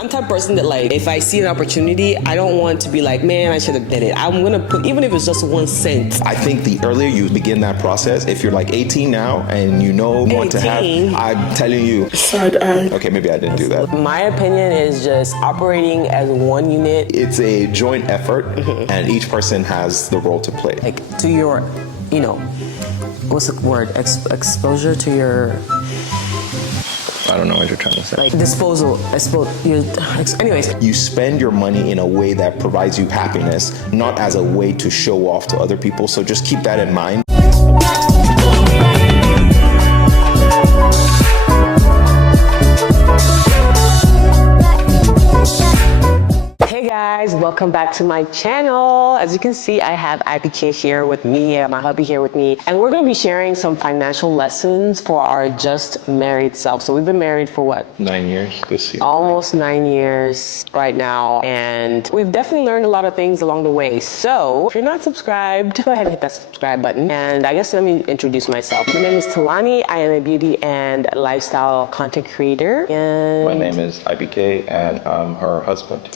I'm the type of person that like, if I see an opportunity, I don't want to be like, man, I should have did it. I'm gonna put, even if it's just 1 cent. I think the earlier you begin that process, if you're like 18 now and you know what to have, I'm telling you. Okay, maybe I didn't do that. My opinion is just operating as one unit. It's a joint effort, and each person has the role to play. Like to your, you know, what's the word? Exposure to your. I don't know what you're trying to say. Like disposal. Anyways. You spend your money in a way that provides you happiness, not as a way to show off to other people. So just keep that in mind. Hey guys, welcome back to my channel. As you can see, I have IPK here with me, my hubby here with me, and we're going to be sharing some financial lessons for our just married self. So we've been married for what? 9 years this year. Almost 9 years right now, and we've definitely learned a lot of things along the way. So if you're not subscribed, go ahead and hit that subscribe button. And I guess let me introduce myself. My name is Talani. I am a beauty and lifestyle content creator. And my name is IPK, and I'm her husband.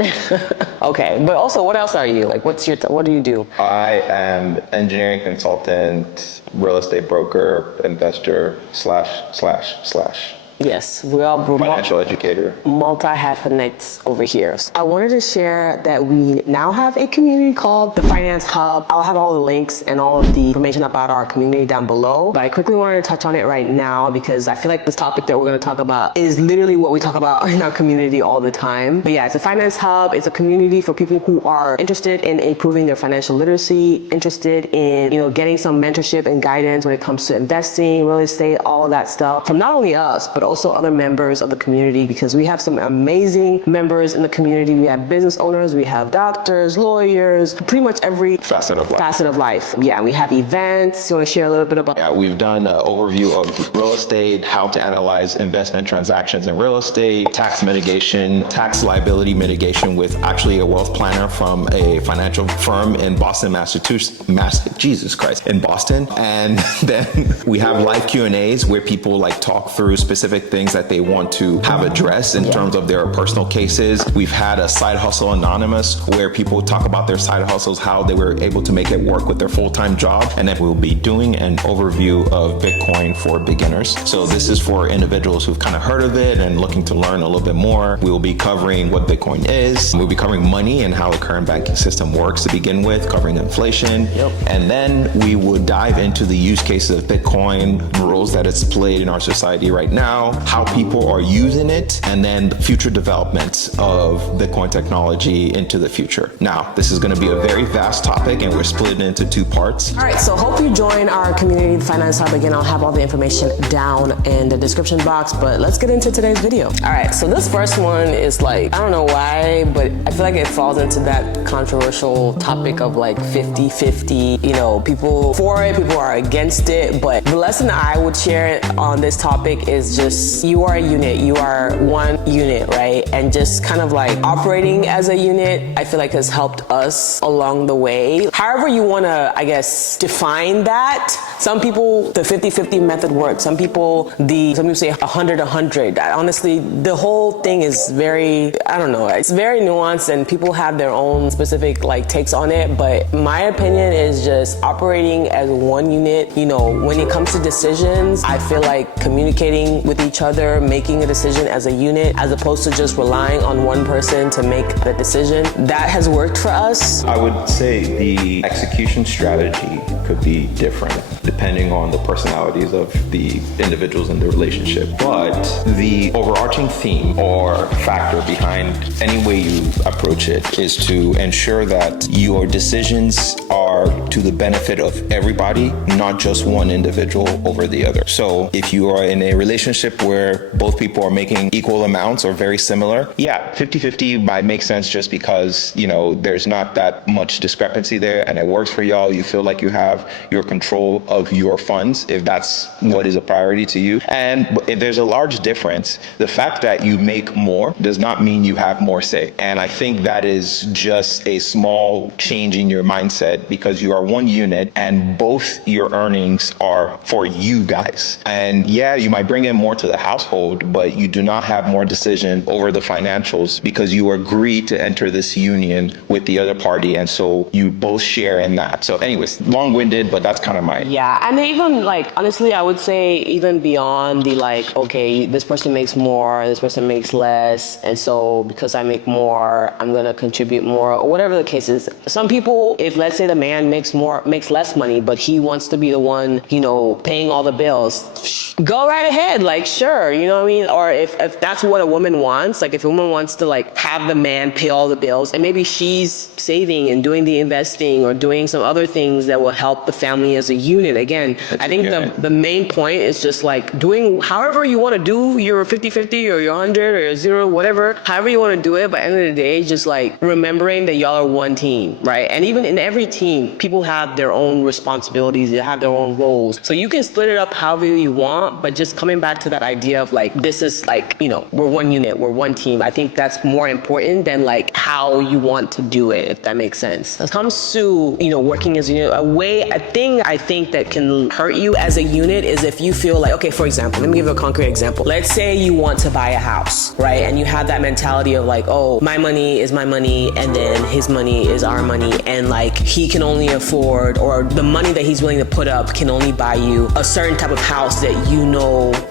Okay, but also, what else are you? Like, what do you do? I am engineering consultant, real estate broker, investor, ///. Yes, we all financial educator. Multi-hyphenates over here. So I wanted to share that we now have a community called the Finance Hub. I'll have all the links and all of the information about our community down below. But I quickly wanted to touch on it right now because I feel like this topic that we're going to talk about is literally what we talk about in our community all the time. But yeah, it's a Finance Hub. It's a community for people who are interested in improving their financial literacy, interested in, you know, getting some mentorship and guidance when it comes to investing, real estate, all of that stuff from not only us, but also other members of the community, because we have some amazing members in the community. We have business owners, we have doctors, lawyers, pretty much every facet of life. Yeah, we have events. You want to share a little bit about? Yeah, we've done an overview of real estate, how to analyze investment transactions in real estate, tax mitigation, Tax liability mitigation with actually a wealth planner from a financial firm in Boston, Massachusetts. Jesus Christ, in Boston. And then we have live Q&As where people like talk through specific things that they want to have addressed in terms of their personal cases. We've had a Side Hustle Anonymous where people talk about their side hustles, how they were able to make it work with their full-time job. And then we'll be doing an overview of Bitcoin for beginners. So this is for individuals who've kind of heard of it and looking to learn a little bit more. We will be covering what Bitcoin is. We'll be covering money and how the current banking system works to begin with, covering inflation. And then we would dive into the use cases of Bitcoin, roles that it's played in our society right now, how people are using it, and then future developments of Bitcoin technology into the future. Now, this is going to be a very vast topic, and we're split into 2 parts. All right, so hope you join our community Finance Hub. Again, I'll have all the information down in the description box, but let's get into today's video. All right, so this first one is like, I don't know why, but I feel like it falls into that controversial topic of like 50-50, you know, people for it, people are against it, but the lesson I would share on this topic is just you are a unit, you are one unit, right? And just kind of like operating as a unit, I feel like has helped us along the way. However you want to, I guess, define that. Some people, the 50-50 method works. Some people say 100-100. Honestly, the whole thing is very, I don't know, it's very nuanced and people have their own specific like takes on it. But my opinion is just operating as one unit. You know, when it comes to decisions, I feel like communicating with each other, making a decision as a unit, as opposed to just relying on one person to make the decision. That has worked for us. I would say the execution strategy could be different depending on the personalities of the individuals in the relationship. But the overarching theme or factor behind any way you approach it is to ensure that your decisions are to the benefit of everybody, not just one individual over the other. So if you are in a relationship where both people are making equal amounts or very similar, yeah, 50-50 might make sense just because, you know, there's not that much discrepancy there and it works for y'all. You feel like you have your control of your funds if that's what is a priority to you. And if there's a large difference, the fact that you make more does not mean you have more say. And I think that is just a small change in your mindset, because because you are one unit and both your earnings are for you guys. And yeah, you might bring in more to the household, but you do not have more decision over the financials because you agreed to enter this union with the other party. And so you both share in that. So anyways, long-winded, but that's kind of my... Yeah, and even like, honestly, I would say even beyond the like, okay, this person makes more, this person makes less, and so because I make more, I'm gonna contribute more, or whatever the case is. Some people, if let's say the man makes less money, but he wants to be the one, paying all the bills, go right ahead, like, sure, you know what I mean? Or if that's what a woman wants, like if a woman wants to like have the man pay all the bills, and maybe she's saving and doing the investing or doing some other things that will help the family as a unit. Again, I think the main point is just like doing however you want to do your 50-50 or your 100 or your 0, whatever, however you want to do it. But at the end of the day, just like remembering that y'all are one team, right? And even in every team, people have their own responsibilities, they have their own roles. So you can split it up however you want, but just coming back to that idea of like, this is like, we're one unit, we're one team. I think that's more important than like how you want to do it, if that makes sense. When it comes to, working as a unit, a thing I think that can hurt you as a unit is if you feel like, okay, for example, let me give you a concrete example. Let's say you want to buy a house, right? And you have that mentality of like, oh, my money is my money, and then his money is our money, and like he can only afford, or the money that he's willing to put up can only buy you a certain type of house that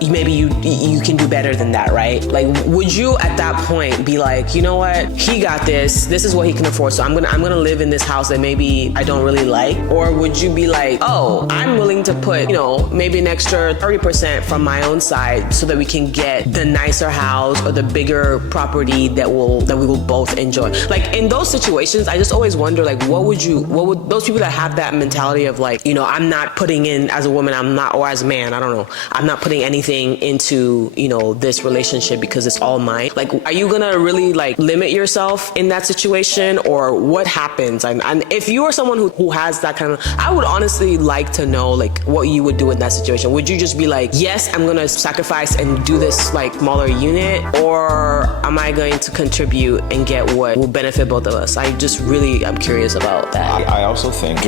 maybe you can do better than that, right? Like, would you at that point be like, you know what, he got this is what he can afford, so I'm gonna live in this house that maybe I don't really like? Or would you be like, oh, I'm willing to put, maybe an extra 30% from my own side so that we can get the nicer house or the bigger property that we will both enjoy? Like in those situations, I just always wonder, like, what would those people that have that mentality of like, I'm not putting in, as a woman, or as a man, I don't know, I'm not putting anything into, this relationship because it's all mine. Like, are you gonna really like limit yourself in that situation, or what happens? And if you are someone who has that kind of, I would honestly like to know like what you would do in that situation. Would you just be like, yes, I'm gonna sacrifice and do this like smaller unit, or am I going to contribute and get what will benefit both of us? I'm curious about that. I also think,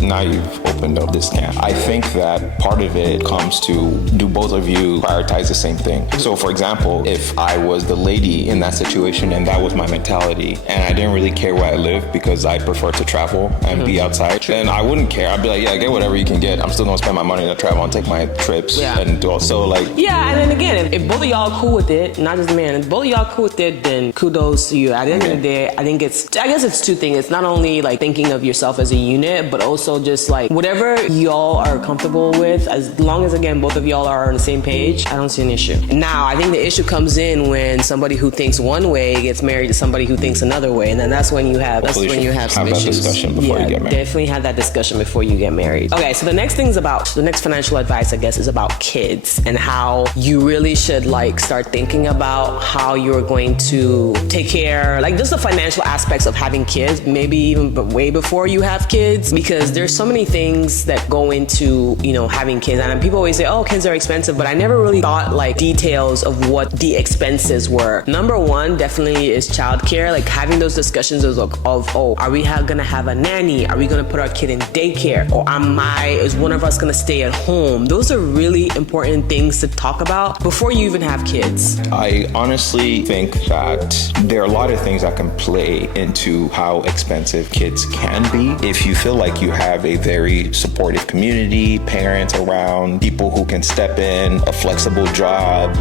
now you've opened up this can, I think that part of it comes to, do both of you prioritize the same thing? So for example, if I was the lady in that situation and that was my mentality, and I didn't really care where I live because I prefer to travel and be outside, then I wouldn't care. I'd be like, yeah, get whatever you can get. I'm still gonna spend my money to travel and take my trips and do also like... Yeah, and then again, if both of y'all are cool with it, not just the man, if both of y'all are cool with it, then kudos to you. At the end of the day, I guess it's two things. It's not only like thinking of yourself as a unit, but also just like whatever y'all are comfortable with, as long as again, both of y'all are on the same page, I don't see an issue. Now, I think the issue comes in when somebody who thinks one way gets married to somebody who thinks another way, and then that's when you have some issues. Discussion before you get married. Definitely have that discussion before you get married. Okay, so the next financial advice, I guess, is about kids and how you really should like start thinking about how you're going to take care, like just the financial aspects of having kids, maybe even way before you have kids, because there's so many things that go into, having kids. And people always say, oh, kids are expensive, but I never really thought like details of what the expenses were. Number one definitely is childcare, like having those discussions of oh, are we gonna have a nanny? Are we gonna put our kid in daycare? Or is one of us gonna stay at home? Those are really important things to talk about before you even have kids. I honestly think that there are a lot of things that can play into how expensive kids can be. If you feel like you have a very supportive community, parents around, people who can step in, a flexible job,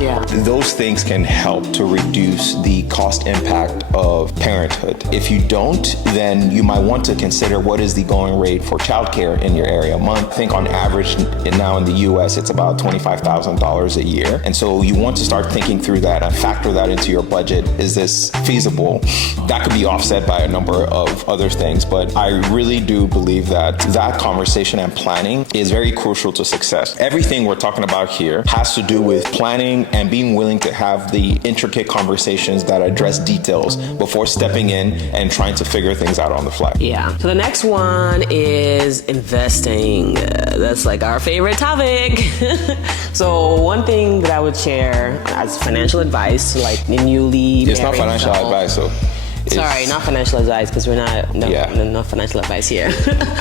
those things can help to reduce the cost impact of parenthood. If you don't, then you might want to consider what is the going rate for childcare in your area a month. I think on average now in the US, it's about $25,000 a year. And so you want to start thinking through that and factor that into your budget. Is this feasible? That could be offset by a number of other things, but I really do believe that conversation and planning is very crucial to success. Everything we're talking about here has to do with planning and being willing to have the intricate conversations that address details before stepping in and trying to figure things out on the fly. Yeah. So the next one is investing. That's like our favorite topic. So one thing that I would share as financial advice to like the newly It's not financial advice, so Sorry, not financial advice, because we're not financial advice here.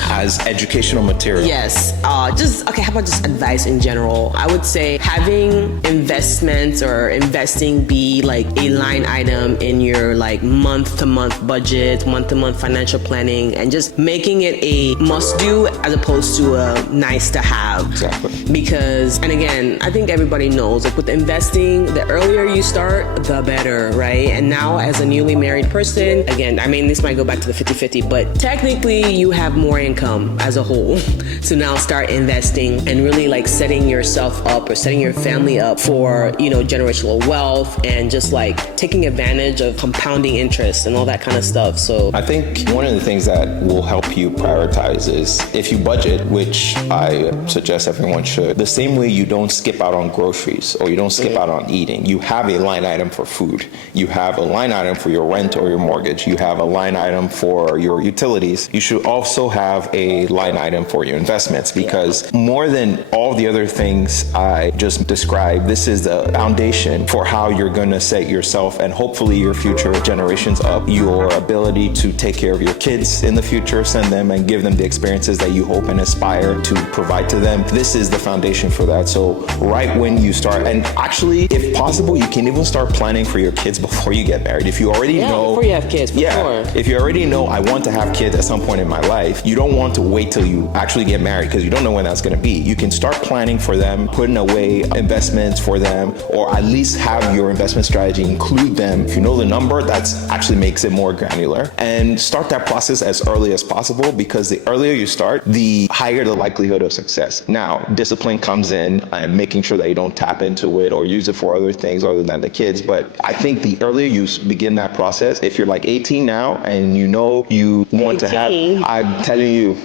As educational material. Yes. How about just advice in general? I would say having investments or investing be like a line item in your like month-to-month budget, month-to-month financial planning, and just making it a must-do as opposed to a nice-to-have. Exactly. Because, and again, I think everybody knows, like with investing, the earlier you start, the better, right? And now as a newly married person, again, I mean, this might go back to the 50-50, but technically you have more income as a whole to now start investing and really like setting yourself up or setting your family up for, generational wealth and just like taking advantage of compounding interest and all that kind of stuff. So I think one of the things that will help you prioritize is if you budget, which I suggest everyone should, the same way you don't skip out on groceries or you don't skip out on eating, you have a line item for food. You have a line item for your rent or your mortgage. You have a line item for your utilities. You should also have a line item for your investments, because more than all the other things I just described, this is the foundation for how you're going to set yourself and hopefully your future generations up, your ability to take care of your kids in the future, send them and give them the experiences that you hope and aspire to provide to them. This is the foundation for that. So right when you start, and actually, if possible, you can even start planning for your kids before you get married. If you already know, before you have kids, if you already know, I want to have kids at some point in my life, you don't want to wait till you actually get married because you don't know when that's going to be. You can start planning for them, putting away investments for them, or at least have your investment strategy include them. If you know the number, that actually makes it more granular, and start that process as early as possible, because the earlier you start, the higher the likelihood of success. Now, discipline comes in and making sure that you don't tap into it or use it for other things other than the kids. But I think the earlier you begin that process, if you're like 18 now and you know you want to have, I'm telling you,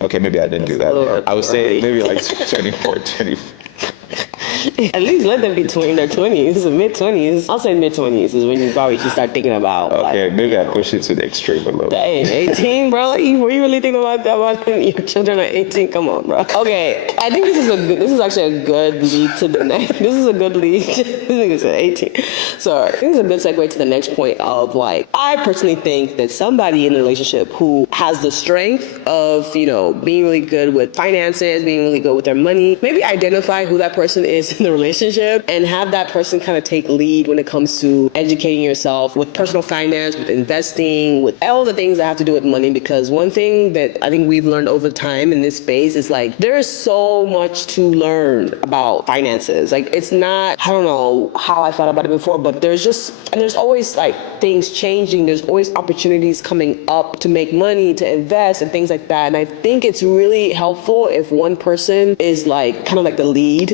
okay, maybe I didn't do that. I would say maybe like 24, 24. At least let them be in their 20s, mid-20s. I'll say mid-20s is when you probably should start thinking about. Okay, maybe I push it to the extreme a little. Dang, 18, bro? Like, were you really thinking about that? About your children at 18? Come on, bro. Okay, I think this is actually a good lead to the next. This is a good lead. This nigga said 18. So I think it's a good segue to the next point of like, I personally think that somebody in a relationship who has the strength of, being really good with finances, being really good with their money, maybe identify who that person is in the relationship and have that person kind of take lead when it comes to educating yourself with personal finance, with investing, with all the things that have to do with money. Because one thing that I think we've learned over time in this space is like, there is so much to learn about finances. Like, it's not, I don't know how I thought about it before, but there's always like things changing. There's always opportunities coming up to make money, to invest and things like that. And I think it's really helpful if one person is like kind of like the lead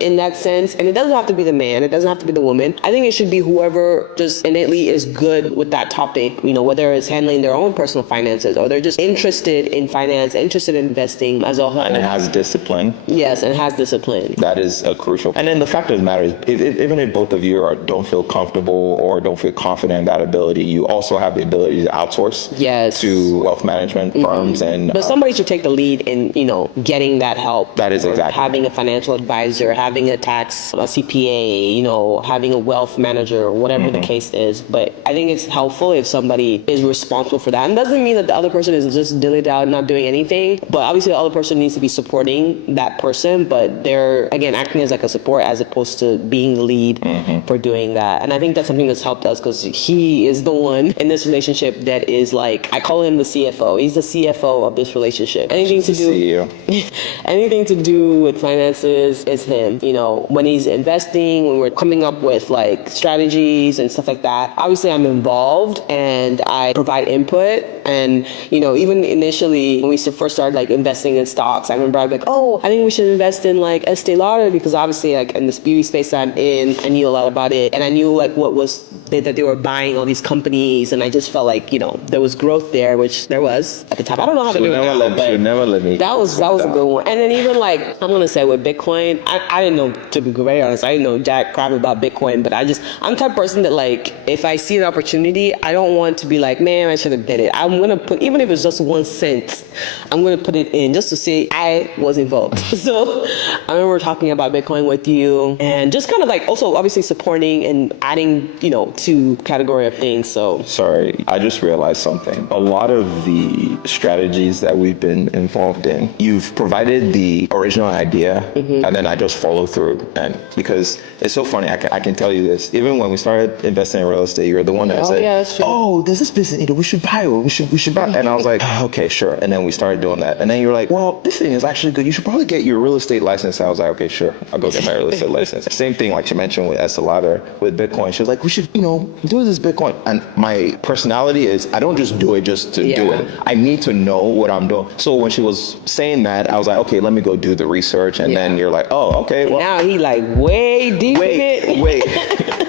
in that sense. And it doesn't have to be the man, it doesn't have to be the woman. I think it should be whoever just innately is good with that topic, whether it's handling their own personal finances or they're just interested in finance, interested in investing as a whole. And it has discipline. Yes, and it has discipline. That is crucial. And then the fact of the matter is, even if both of you don't feel comfortable or don't feel confident in that ability, you also have the ability to outsource to wealth management firms. But somebody should take the lead in, getting that help. That is exactly. Having a financial advisor, having a CPA, having a wealth manager, or whatever the case is. But I think it's helpful if somebody is responsible for that. And it doesn't mean that the other person is just dilly out, not doing anything. But obviously the other person needs to be supporting that person. But they're, again, acting as like a support as opposed to being the lead for doing that. And I think that's something that's helped us because he is the one in this relationship that is like, I call him the CFO. He's the CFO of this relationship. Anything to do with finances is him. When he's investing, when we're coming up with like strategies and stuff like that, obviously I'm involved and I provide input. And, even initially when we first started like investing in stocks, I remember I was like, oh, I think we should invest in like Estee Lauder because obviously like in this beauty space that I'm in, I knew a lot about it. And I knew like that they were buying all these companies. And I just felt like, there was growth there, which which there was at the time. I don't know how to do it now, She'll never let me. that was a good one. And then even like, I'm gonna say with Bitcoin, I didn't know, to be very honest, I didn't know jack crap about Bitcoin, but I'm the type of person that like, if I see an opportunity, I don't want to be like, man, I should have did it. I'm gonna put, even if it's just 1 cent, I'm gonna put it in just to say I was involved. So I remember talking about Bitcoin with you and just kind of like also obviously supporting and adding, to category of things. So Sorry, I just realized something. A lot of the strategies that we've been involved in, you've provided the original idea, and then I just follow through. And because it's so funny, I can tell you this. Even when we started investing in real estate, you're the one that said, yeah, that's true. "Oh, there's this business, we should buy it. We should buy." And I was like, "Okay, sure." And then we started doing that. And then you're like, "Well, this thing is actually good. You should probably get your real estate license." I was like, "Okay, sure. I'll go get my real estate license." Same thing, like she mentioned with Estelada with Bitcoin. She was like, "We should, do this Bitcoin." And my personality is, I don't just do it just to do it. I need to know what I'm doing. So when she was saying that, I was like, okay, let me go do the research. And then you're like, oh, okay. Well, now he like way deep in it. wait.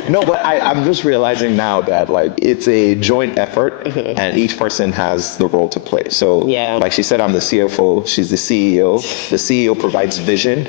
No, but I'm just realizing now that like it's a joint effort and each person has the role to play. So like she said, I'm the CFO, she's the CEO. The CEO provides vision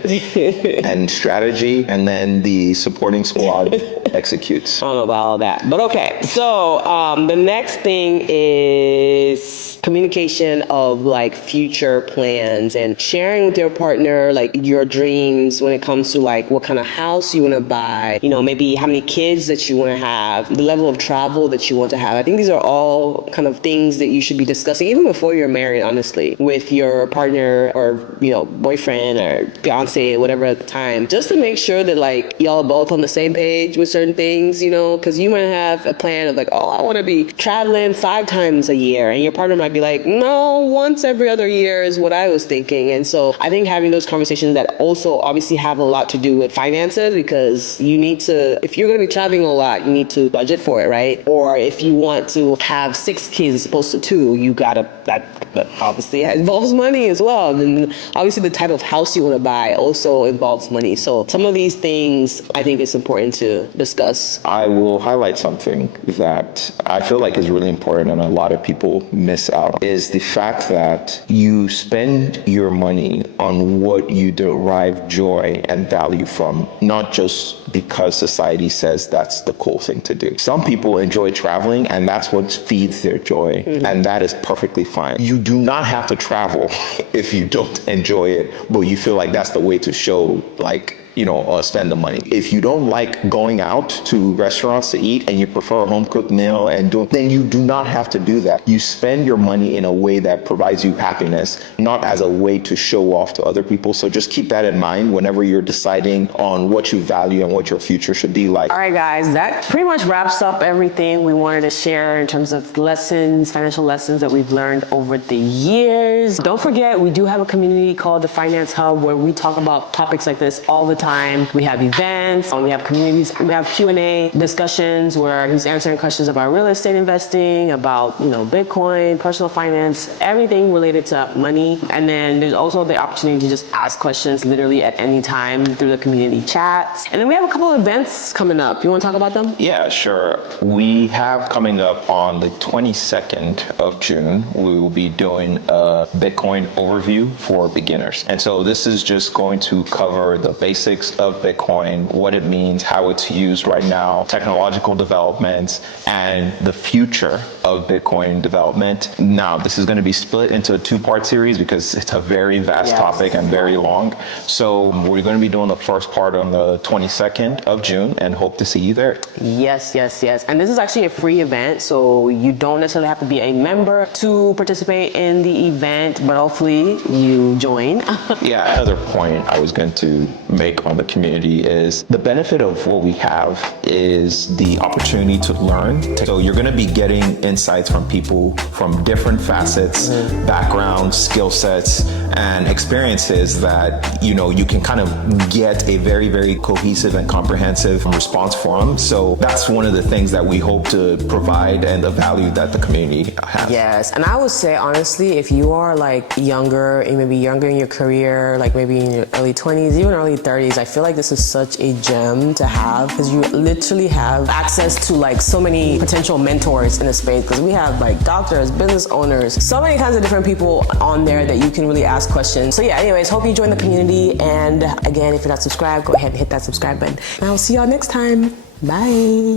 and strategy, and then the supporting squad executes. I don't know about all that, but okay. So the next thing is communication of like future plans and sharing with your partner like your dreams when it comes to like what kind of house you want to buy, maybe how many kids that you want to have, the level of travel that you want to have. I think these are all kind of things that you should be discussing even before you're married, honestly, with your partner or boyfriend or fiance, whatever at the time, just to make sure that like y'all are both on the same page with certain things, because you might have a plan of like, oh, I want to be traveling 5 times a year, and your partner might be like, no, once every other year is what I was thinking. And so I think having those conversations that also obviously have a lot to do with finances, because you need to, if you're going to be traveling a lot, you need to budget for it, right? Or if you want to have 6 kids as opposed to 2, you gotta, that obviously involves money as well. And obviously the type of house you want to buy also involves money. So some of these things I think it's important to discuss. I will highlight something that I feel like is really important and a lot of people miss out, is the fact that you spend your money on what you derive joy and value from, not just because society says that's the cool thing to do. Some people enjoy traveling and that's what feeds their joy, and that is perfectly fine. You do not have to travel if you don't enjoy it, but you feel like that's the way to show like, spend the money. If you don't like going out to restaurants to eat and you prefer a home cooked meal then you do not have to do that. You spend your money in a way that provides you happiness, not as a way to show off to other people. So just keep that in mind whenever you're deciding on what you value and what your future should be like. All right, guys, that pretty much wraps up everything we wanted to share in terms of lessons, financial lessons that we've learned over the years. Don't forget, we do have a community called the Finance Hub where we talk about topics like this all the time. We have events, we have communities, we have Q&A discussions where he's answering questions about real estate investing, about Bitcoin, personal finance, everything related to money. And then there's also the opportunity to just ask questions literally at any time through the community chats. And then we have a couple of events coming up. You want to talk about them? Yeah, sure. We have coming up on the 22nd of June, we will be doing a Bitcoin overview for beginners. And so this is just going to cover the basics of Bitcoin, what it means, how it's used right now, technological developments, and the future of Bitcoin development. Now, this is going to be split into a 2-part series because it's a very vast topic and very long. So we're going to be doing the first part on the 22nd of June and hope to see you there. Yes. And this is actually a free event, so you don't necessarily have to be a member to participate in the event, but hopefully you join. Yeah, another point I was going to make on the community is the benefit of what we have is the opportunity to learn. So you're going to be getting insights from people from different facets, backgrounds, skill sets, and experiences that, you can kind of get a very, very cohesive and comprehensive response from. So that's one of the things that we hope to provide and the value that the community has. Yes, and I would say, honestly, if you are like younger, maybe younger in your career, like maybe in your early 20s, even early 30s, minorities, I feel like this is such a gem to have because you literally have access to like so many potential mentors in the space, because we have like doctors, business owners, so many kinds of different people on there that you can really ask questions. So yeah, anyways, hope you join the community. And again, if you're not subscribed, go ahead and hit that subscribe button. And I'll see y'all next time. Bye.